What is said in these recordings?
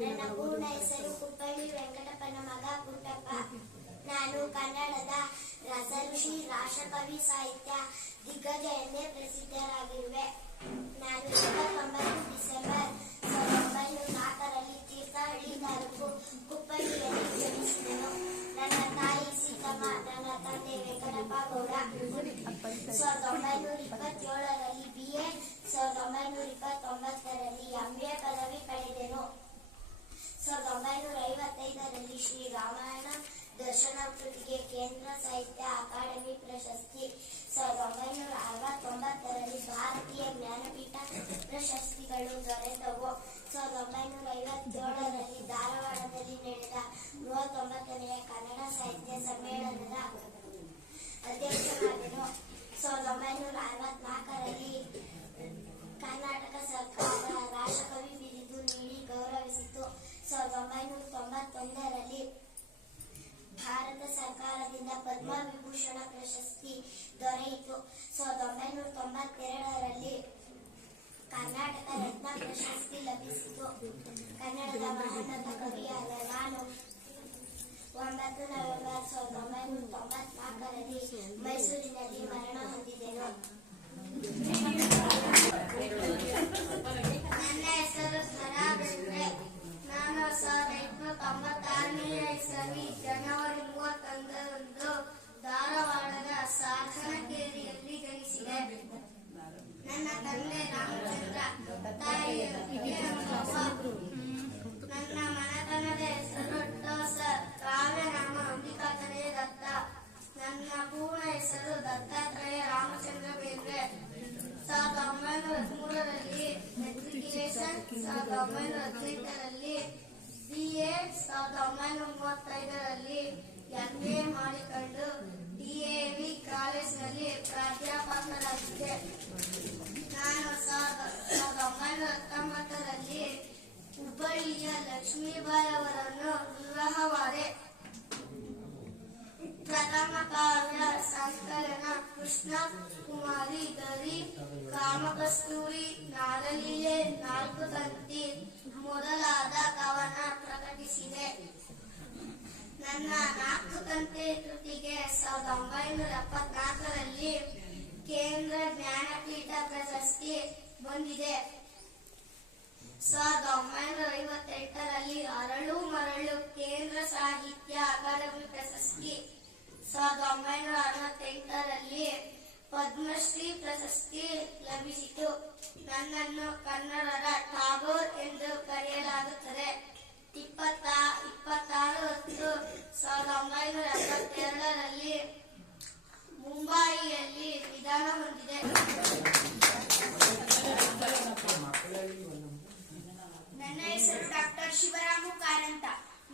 ನನ್ನ ಪೂರ್ಣ ಹೆಸರು ಕುಪ್ಪಳ್ಳಿ ವೆಂಕಟಪ್ಪನ ಮಗ ಪುಟ್ಟಪ್ಪ. ನಾನು ಕನ್ನಡದ ರಸಋಷಿ, ರಾಷ್ಟ್ರಕವಿ, ಸಾಹಿತ್ಯ ದಿಗ್ಗಜ ಎಂದೇ ಪ್ರಸಿದ್ಧರಾಗಿರುವೆ. ನಾನು 29 ಡಿಸೆಂಬರ್ 1904ರಲ್ಲಿ ತೀರ್ಥಹಳ್ಳಿ ತಾಲೂಕು ಕುಪ್ಪಳ್ಳಿಯಲ್ಲಿ ಜನಿಸಿದೆನು. ನನ್ನ ತಾಯಿ ಸೀತಮ್ಮ, ನನ್ನ ತಂದೆ ವೆಂಕಟಪ್ಪ ಗೌಡ. 1927ರಲ್ಲಿ BA, 1929ರಲ್ಲಿ MA ಪದವಿ ಪಡೆದೆನು. 1955ರಲ್ಲಿ ಶ್ರೀ ರಾಮಾಯಣ ದರ್ಶನ ಕೃತಿಗೆ ಕೇಂದ್ರ ಸಾಹಿತ್ಯ ಅಕಾಡೆಮಿ ಪ್ರಶಸ್ತಿ, 1969ರಲ್ಲಿ ಭಾರತೀಯ ಜ್ಞಾನಪೀಠ ಪ್ರಶಸ್ತಿಗಳು ದೊರೆತವು. 1957ರಲ್ಲಿ ಧಾರವಾಡದಲ್ಲಿ ನಡೆದ 39ನೇ ಕನ್ನಡ ಸಾಹಿತ್ಯ ಸಮ್ಮೇಳನದ ಅಧ್ಯಕ್ಷರಾದೆನು. 1964ರಲ್ಲಿ ಕರ್ನಾಟಕ ಸರ್ಕಾರ ರಾಷ್ಟ್ರಕವಿ ಬಿರುದು ನೀಡಿ ಗೌರವಿಸಿತು. 1991ರಲ್ಲಿ ಭಾರತ ಸರ್ಕಾರದಿಂದ ಪದ್ಮವಿಭೂಷಣ ಪ್ರಶಸ್ತಿ ದೊರೆಯಿತು. 1992ರಲ್ಲಿ ಕರ್ನಾಟಕ ರತ್ನ ಪ್ರಶಸ್ತಿ ಲಭಿಸಿತು. ಕನ್ನಡದ ಮಹೋನ್ನತ ಕವಿಯಾದ ನಾನು 9 ನವೆಂಬರ್ 1994ರಲ್ಲಿ ಮೈಸೂರಿನಲ್ಲಿ ಮರಣ ಹೊಂದಿದೆನು. ನನ್ನ ಹೆಸರು ಸ್ವರಾ ಬೆಂದ್ರೆ. ನಾನು 1896ನೇ ಇಸವಿ ಜನವರಿ 31ರಂದು ಧಾರವಾಡದ ಸಾಧನಕೇರಿಯಲ್ಲಿ ಜನಿಸಿದೆ. ನನ್ನ ತಂದೆ ರಾಮಚಂದ್ರ, ತಾಯಿ ನನ್ನ ಮನೆತನದ ಹೆಸರು ಸರ್. ಕಾವ್ಯನಾಮ ಅಂಬಿಕಾತನಯ ದತ್ತ. ನನ್ನ ಪೂರ್ಣ ಹೆಸರು ದತ್ತಾತ್ರೇಯ ರಾಮಚಂದ್ರ ಬೇಂದ್ರೆ. 1913ರಲ್ಲಿ ಮೆಟ್ರಿಕ್ಯುಲೇಷನ್, 1918ರಲ್ಲಿ BA, 1935ರಲ್ಲಿ MA ಮಾಡಿಕೊಂಡು DAV ಕಾಲೇಜಿನಲ್ಲಿ ಪ್ರಾಧ್ಯಾಪಕರಾಗಿದ್ದೆ. ನಾನು 1919ರಲ್ಲಿ ಹುಬ್ಬಳ್ಳಿಯ ಲಕ್ಷ್ಮೀಬಾಯಿ ಅವರನ್ನು ವಿವಾಹವಾದೆ. ಪ್ರಥಮ ಕಾವ್ಯ ಸಂಕಲನ ಕೃಷ್ಣ ಕುಮಾರಿ ದರಿ, ಕಾಮಕಸ್ತೂರಿ, ನಾಗಲೀಲೆ, 4 ತಂತಿ ಮೊದಲಾದ ಕವನ ಪ್ರಕಟಿಸಿದೆ. ನನ್ನ 4 ತಂತಿ ಕೃತಿಗೆ 1974ರಲ್ಲಿ ಕೇಂದ್ರ ಜ್ಞಾನಪೀಠ ಪ್ರಶಸ್ತಿ ಬಂದಿದೆ. 1958ರಲ್ಲಿ ಅರಳು ಮರಳು ಕೇಂದ್ರ ಸಾಹಿತ್ಯ ಅಕಾಡೆಮಿ ಪ್ರಶಸ್ತಿ, 1968ರಲ್ಲಿ ಪದ್ಮಶ್ರೀ ಪ್ರಶಸ್ತಿ ಲಭಿಸಿತು. ನನ್ನನ್ನು ಕನ್ನಡದ ಟಾಗೋರ್ ಎಂದು ಕರೆಯಲಾಗುತ್ತದೆ. 26/10/1972ರಲ್ಲಿ ಮುಂಬಯಿಯಲ್ಲಿ ನಿಧನ ಹೊಂದಿದೆ. ನನ್ನ ಹೆಸರು ಡಾಕ್ಟರ್ ಶಿವರಾಮು ಕಾರಂತ.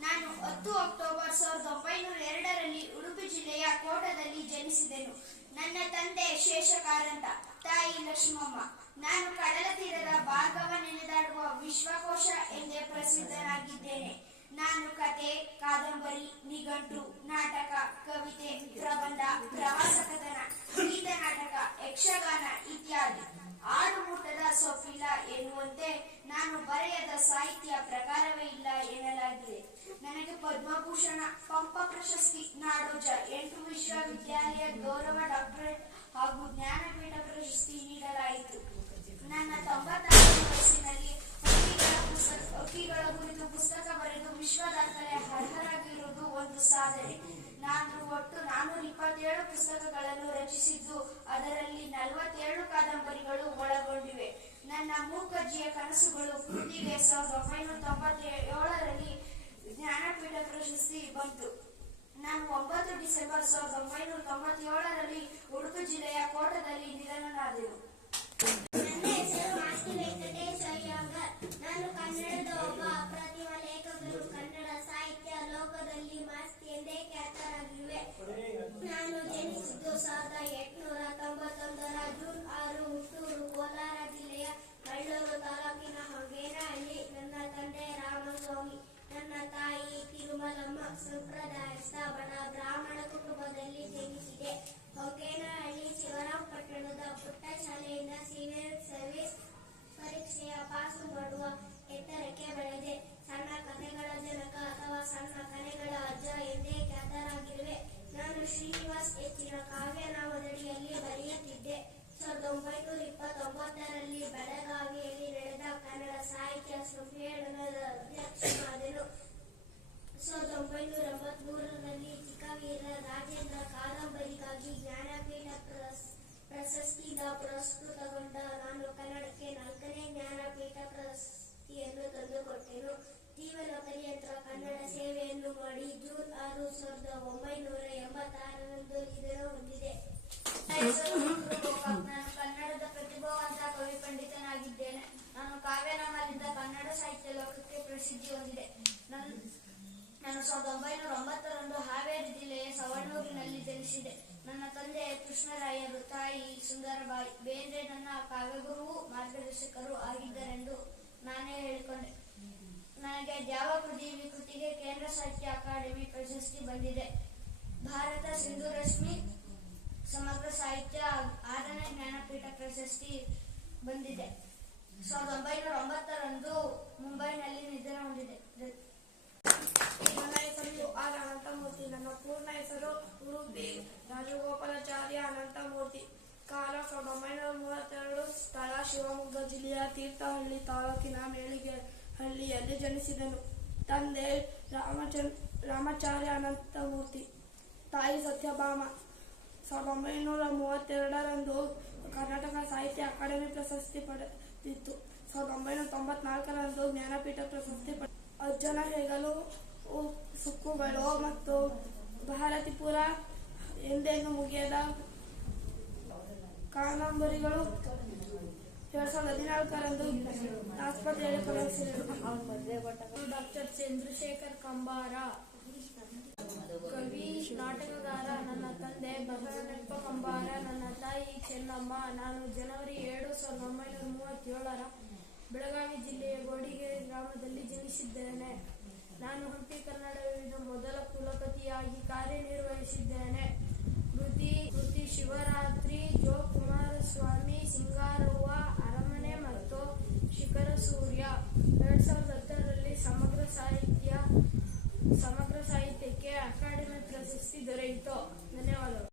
ನಾನು 10 ಅಕ್ಟೋಬರ್ 1902ರಲ್ಲಿ ಉಡುಪಿ ಜಿಲ್ಲೆಯ ಕೋಟದಲ್ಲಿ ಜನಿಸಿದೆನು. ನನ್ನ ತಂದೆ ಶೇಷ ಕಾರಂತ, ತಾಯಿ ಲಕ್ಷ್ಮಮ್ಮ. ನಾನು ಕಡಲ ತೀರದ ಭಾರ್ಗವ ನೆನೆದಾಡುವ ವಿಶ್ವಕೋಶ ಎಂದೇ ಪ್ರಸಿದ್ಧನಾಗಿದ್ದೇನೆ. ನಾನು ಕತೆ, ಕಾದಂಬರಿ, ನಿಘಂಟು, ನಾಟಕ, ಕವಿತೆ, ಪ್ರಬಂಧ, ಪ್ರವಾಸ ಕಥನ, ಗೀತ ನಾಟಕ, ಯಕ್ಷಗಾನ ಇತ್ಯಾದಿ ಆಡುಮೂಟದ ಸೊಪ್ಪಿಲ್ಲ ಎನ್ನುವಂತೆ ನಾನು ಬರೆಯದ ಸಾಹಿತ್ಯ ಪ್ರಕಾರವೇ ಇಲ್ಲ ಎನ್ನಲಾಗಿದೆ. ನನಗೆ ಪದ್ಮಭೂಷಣ, ಪಂಪ ಪ್ರಶಸ್ತಿ, ನಾಡೋಜ, 8 ವಿಶ್ವವಿದ್ಯಾಲಯ ಗೌರವ ಡಾಕ್ಟರೇಟ್ ಹಾಗೂ ಜ್ಞಾನಪೀಠ ಪ್ರಶಸ್ತಿ ನೀಡಲಾಯಿತು. ನನ್ನ 96ನೇ ವಯಸ್ಸಿನಲ್ಲಿ ಹಕ್ಕಿಗಳ ಕುರಿತು ಪುಸ್ತಕ ಬರೆದು ವಿಶ್ವ ದಾಖಲೆ ಅರ್ಹರಾಗಿರುವುದು ಒಂದು ಸಾಧನೆ. ನಾನು ಒಟ್ಟು 427 ಪುಸ್ತಕಗಳನ್ನು ರಚಿಸಿದ್ದು ಅದರಲ್ಲಿ 47 ಕಾದಂಬರಿಗಳು ಒಳಗೊಂಡಿವೆ. ನನ್ನ ಮೂಕಜ್ಜಿಯ ಕನಸುಗಳು ಕೃತಿಗೆ 1997ರಲ್ಲಿ ಜ್ಞಾನಪೀಠ ಪ್ರಶಸ್ತಿ ಬಂತು. ನಾನು 9 ಡಿಸೆಂಬರ್ 1997ರಲ್ಲಿ ಉಡುಪಿ ಜಿಲ್ಲೆಯ ಕೋಟದಲ್ಲಿ ನಿಧನನಾದೆನು. ನನ್ನ ಹೆಸರು ಮಾಸ್ತಿ ವೆಂಕಟೇಶ ಅಯ್ಯಂಗಾರ್. ನಾನು ಕನ್ನಡದ ಒಬ್ಬ ಅಪ್ರತಿಮ ಲೇಖಕರು. ಕನ್ನಡ ಸಾಹಿತ್ಯ ಲೋಕದಲ್ಲಿ ಮಾಸ್ತಿ ಎಂದೇ ಖ್ಯಾತರಾಗಿರುವೆ. ನಾನು ಜನಿಸಿದ್ದು 1891ರ ಜೂನ್ 6 ಹುಟ್ಟೂರು ಕೋಲಾರ ಜಿಲ್ಲೆಯ ಬಳ್ಳೂರು ತಾಲೂಕಿನ ಹೊಂಗೇನಹಳ್ಳಿ. ನನ್ನ ತಂದೆ ರಾಮಸ್ವಾಮಿ, ನನ್ನ ತಾಯಿ ತಿರುಮಲಮ್ಮ. ಸಂಪ್ರದಾಯಸ್ಥ ಬಡ ಬ್ರಾಹ್ಮಣ ಕುಟುಂಬದಲ್ಲಿ ಜನಿಸಿದೆ. ಹೊಂಗೇನಹಳ್ಳಿ ಶಿವರಾಮಪಟ್ಟಣದ ಪುಟ್ಟ ಶಾಲೆಯಿಂದ ಸೀನಿಯರ್ 1986ರಂದು ನಿಧನ ಹೊಂದಿದೆ. ನಾನು ಕನ್ನಡದ ಪ್ರತಿಭಾವಂತ ಕವಿ ಪಂಡಿತನಾಗಿದ್ದೇನೆ. ನಾನು ಕಾವ್ಯನಾಮದಿಂದ ಕನ್ನಡ ಸಾಹಿತ್ಯ ಲೋಕಕ್ಕೆ ಪ್ರಸಿದ್ಧಿ ಹೊಂದಿದೆ. ನಾನು 1909ರಂದು ಹಾವೇರಿ ಜಿಲ್ಲೆಯ ಸವಣೂರಿನಲ್ಲಿ ಜನಿಸಿದೆ. ನನ್ನ ತಂದೆ ಕೃಷ್ಣರಾಯರು, ತಾಯಿ ಸುಂದರಬಾಯಿ. ಬೇಂದ್ರೆ ನನ್ನ ಕಾವ್ಯಗುರುವು ಮಾರ್ಗದರ್ಶಕರು ಆಗಿದ್ದರೆಂದು ನಾನೇ ಹೇಳಿಕೊಂಡೆ. ನನಗೆ ದ್ಯಾವಪೃಥ್ವಿ ಕೃತಿಗೆ ಕೇಂದ್ರ ಸಾಹಿತ್ಯ ಅಕಾಡೆಮಿ ಪ್ರಶಸ್ತಿ ಬಂದಿದೆ. ಭಾರತ ಸಿಂಧು ರಶ್ಮಿ ಸಮಗ್ರ ಸಾಹಿತ್ಯ 6ನೇ ಜ್ಞಾನಪೀಠ ಪ್ರಶಸ್ತಿ ಬಂದಿದೆ. 1909ರಂದು ಮುಂಬೈನಲ್ಲಿ ನಿಧನ ಹೊಂದಿದೆ. ನನ್ನ ಹೆಸರು ಆರ್ ಅನಂತಮೂರ್ತಿ. ನನ್ನ ಪೂರ್ಣ ಹೆಸರು ಉಡುಪಿ ರಾಜಗೋಪಾಲಾಚಾರ್ಯ ಅನಂತಮೂರ್ತಿ. ಕಾಲ 1932. ಸ್ಥಳ ಶಿವಮೊಗ್ಗ ಜಿಲ್ಲೆಯ ತೀರ್ಥಹಳ್ಳಿ ತಾಲೂಕಿನ ಮೇಳಿಗೆಹಳ್ಳಿಯಲ್ಲಿ ಜನಿಸಿದನು. ತಂದೆ ರಾಮಾಚಾರ್ಯ ಅನಂತಮೂರ್ತಿ, ತಾಯಿ ಸತ್ಯಭಾಮ. 1932ರಂದು ಕರ್ನಾಟಕ ಸಾಹಿತ್ಯ ಅಕಾಡೆಮಿ ಪ್ರಶಸ್ತಿ ಪಡೆದಿತ್ತು. 1994ರಂದು ಜ್ಞಾನಪೀಠ ಪ್ರಶಸ್ತಿ ಅಜ್ಜನ ಹೆಗಲು, ಸುಕ್ಕುಗಳು ಮತ್ತು ಭಾರತಿಪುರ ಎಂದೆಂದು ಮುಗಿಯದ ಕಾದಂಬರಿಗಳು 2014ರಂದು ಆಸ್ಪತ್ರೆಯಲ್ಲಿ ಪ್ರವೇಶಿಸಿದರು. ಡಾಕ್ಟರ್ ಚಂದ್ರಶೇಖರ್ ಕಂಬಾರ, ಕವಿ, ನಾಟಕಗಾರ. ನನ್ನ ತಂದೆ ಬಸವನಪ್ಪ ಕಂಬಾರ, ನನ್ನ ತಾಯಿ ಚೆನ್ನಮ್ಮ. ನಾನು ಜನವರಿ 7, 1937 ಬೆಳಗಾವಿ ಜಿಲ್ಲೆಯ ಗೋಡಿಗೆರೆ ಗ್ರಾಮದಲ್ಲಿ ಜನಿಸಿದ್ದೇನೆ. ನಾನು ಹಂಪಿ ಕನ್ನಡ ವಿವಿನ ಮೊದಲ ಕುಲಪತಿಯಾಗಿ ಕಾರ್ಯನಿರ್ವಹಿಸಿದ್ದೇನೆ. ಕೃತಿ ಶಿವರಾತ್ರಿ, ಜೋ ಕುಮಾರಸ್ವಾಮಿ, ಸಿಂಗಾರವ್ವ, ಅರಮನೆ ಮತ್ತು ಶಿಖರ ಸೂರ್ಯ. 2010ರಲ್ಲಿ ಸಮಗ್ರ ಸಾಹಿತ್ಯಕ್ಕೆ ಅಕಾಡೆಮಿ ಪ್ರಶಸ್ತಿ ದೊರೆಯಿತು.